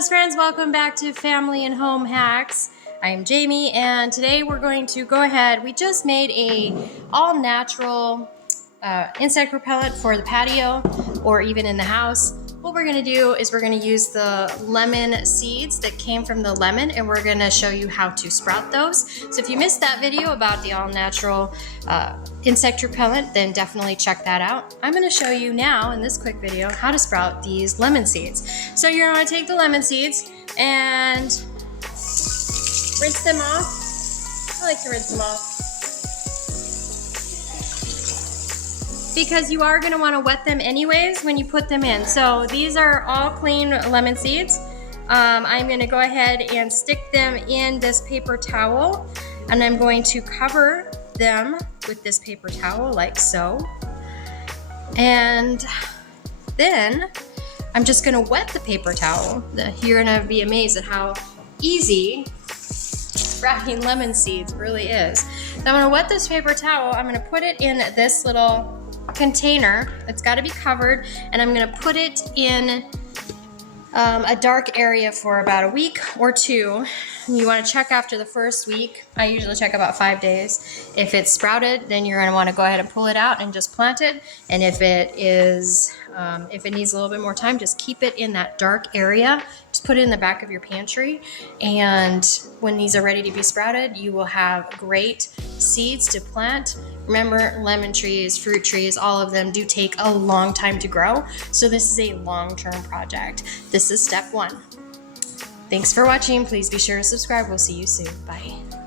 close friends, welcome back to Family and Home Hacks. I am Jamie, and today we're going to go ahead. We just made a all-natural insect repellent for the patio or even in the house. What we're going to do is we're going to use the lemon seeds that came from the lemon, and we're going to show you how to sprout those. So if you missed that video about the all-natural insect repellent, then definitely check that out. I'm going to show you now in this quick video how to sprout these lemon seeds. So you're going to take the lemon seeds and rinse them off. I like to rinse them off because you are going to want to wet them anyways when you put them in. So these are all clean lemon seeds. I'm going to go ahead and stick them in this paper towel, and I'm going to cover them with this paper towel like so. And then I'm just going to wet the paper towel. You're going to be amazed at how easy sprouting lemon seeds really is. So I'm going to wet this paper towel. I'm going to put it in this little container. It's got to be covered, and I'm going to put it in a dark area for about a week or two. You want to check after the first week. I usually check about 5 days. If it's sprouted, then you're going to want to go ahead and pull it out and just plant it. And if it is, if it needs a little bit more time, just keep it in that dark area. Just put it in the back of your pantry. And when these are ready to be sprouted, you will have great seeds to plant. Remember, lemon trees, fruit trees, all of them do take a long time to grow. So this is a long-term project. This is step one. Thanks for watching. Please be sure to subscribe. We'll see you soon. Bye.